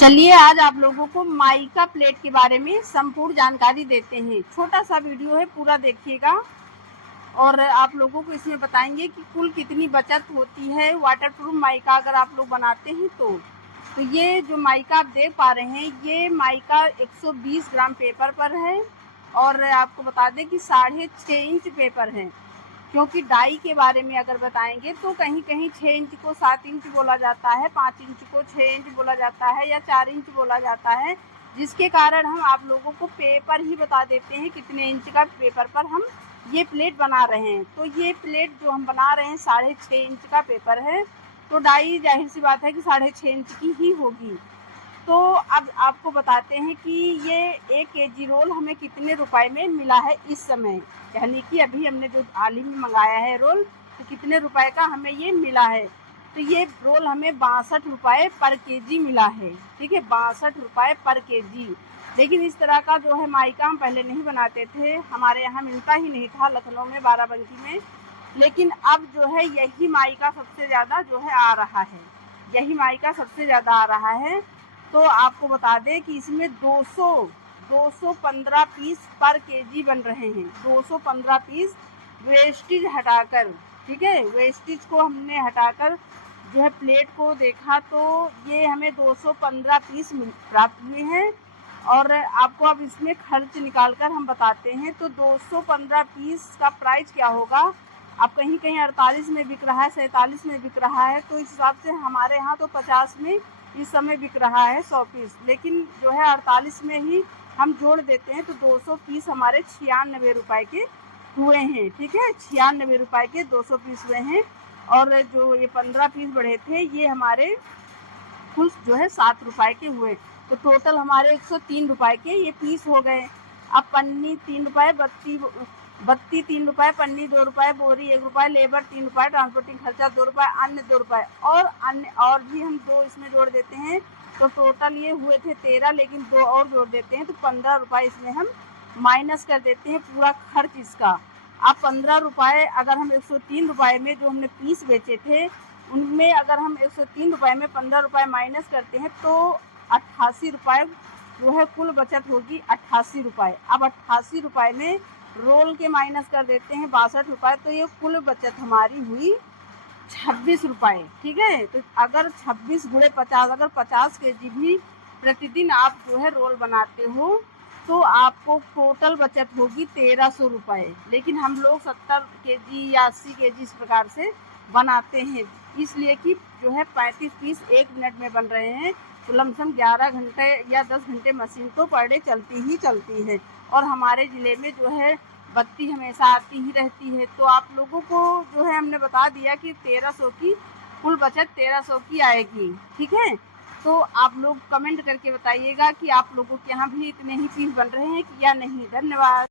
चलिए आज आप लोगों को माइका प्लेट के बारे में संपूर्ण जानकारी देते हैं। छोटा सा वीडियो है, पूरा देखिएगा और आप लोगों को इसमें बताएंगे कि कुल कितनी बचत होती है वाटरप्रूफ माइका अगर आप लोग बनाते हैं तो ये जो माइका आप देख पा रहे हैं, ये माइका 120 ग्राम पेपर पर है और आपको बता दें कि 6.5 इंच पेपर है। क्योंकि डाई के बारे में अगर बताएंगे तो कहीं कहीं 6 इंच को 7 इंच बोला जाता है, 5 इंच को 6 इंच बोला जाता है या 4 इंच बोला जाता है, जिसके कारण हम आप लोगों को पेपर ही बता देते हैं कितने इंच का पेपर पर हम ये प्लेट बना रहे हैं। तो ये प्लेट जो हम बना रहे हैं 6.5 इंच का पेपर है, तो डाई जाहिर सी बात है कि 6.5 इंच की ही होगी। तो अब आपको बताते हैं कि ये 1 केजी रोल हमें कितने रुपए में मिला है इस समय, यानी कि अभी हमने जो हाल ही में मंगाया है रोल, तो कितने रुपए का हमें ये मिला है। तो ये रोल हमें 62 रुपये पर केजी मिला है। ठीक है, 62 रुपये पर केजी। लेकिन इस तरह का जो है माइका हम पहले नहीं बनाते थे, हमारे यहाँ मिलता ही नहीं था लखनऊ में, बाराबंकी में। लेकिन अब जो है यही माइका सबसे ज़्यादा जो है आ रहा है, यही माइका सबसे ज़्यादा आ रहा है। तो आपको बता दें कि इसमें 215 पीस पर केजी बन रहे हैं। 215 पीस वेस्टेज हटाकर, ठीक है, वेस्टेज को हमने हटाकर जो है प्लेट को देखा तो ये हमें 215 पीस प्राप्त हुए हैं। और आपको अब इसमें खर्च निकालकर हम बताते हैं। तो 215 पीस का प्राइस क्या होगा, अब कहीं कहीं 48 में बिक रहा है, 47 में बिक रहा है, तो इस हिसाब से हमारे यहाँ तो 50 में इस समय बिक रहा है 100 पीस, लेकिन जो है 48 में ही हम जोड़ देते हैं तो 200 पीस हमारे 96 रुपये के हुए हैं। ठीक है, 96 रुपये के 200 पीस हुए हैं। और जो ये 15 पीस बढ़े थे ये हमारे कुल जो है 7 रुपये के हुए, तो टोटल हमारे 103 रुपये के ये पीस हो गए। अब पन्नी 3 रुपये, बत्ती 3 रुपये, पन्नी 2 रुपये, बोरी 1 रुपये, लेबर 3 रुपये, ट्रांसपोर्टिंग खर्चा 2 रुपये, अन्य 2 रुपये और भी हम 2 इसमें जोड़ देते हैं। तो टोटल ये हुए थे 13, लेकिन 2 और जोड़ देते हैं तो 15 रुपये इसमें हम माइनस कर देते हैं पूरा खर्च इसका। अब 15 रुपये अगर हम 103 रुपये में जो हमने पीस बेचे थे उनमें अगर हम 103 रुपये में 15 रुपये माइनस करते हैं तो 88 रुपये जो है कुल बचत होगी, 88 रुपये। अब 88 रुपये में रोल के माइनस कर देते हैं 62 रुपये, तो ये कुल बचत हमारी हुई 26 रुपये। ठीक है, तो अगर 26 गुणे 50, अगर 50 केजी भी प्रतिदिन आप जो है रोल बनाते हो तो आपको टोटल बचत होगी 1300 रुपये। लेकिन हम लोग 70 केजी या 80 केजी इस प्रकार से बनाते हैं, इसलिए कि जो है 35 पीस 1 मिनट में बन रहे हैं, तो लमसम 11 घंटे या 10 घंटे मशीन तो पर डे चलती ही चलती है। और हमारे ज़िले में जो है बत्ती हमेशा आती ही रहती है। तो आप लोगों को जो है हमने बता दिया कि 1300 की कुल बचत 1300 की आएगी। ठीक है, तो आप लोग कमेंट करके बताइएगा कि आप लोगों के यहाँ भी इतने ही पीस बन रहे हैं कि या नहीं। धन्यवाद।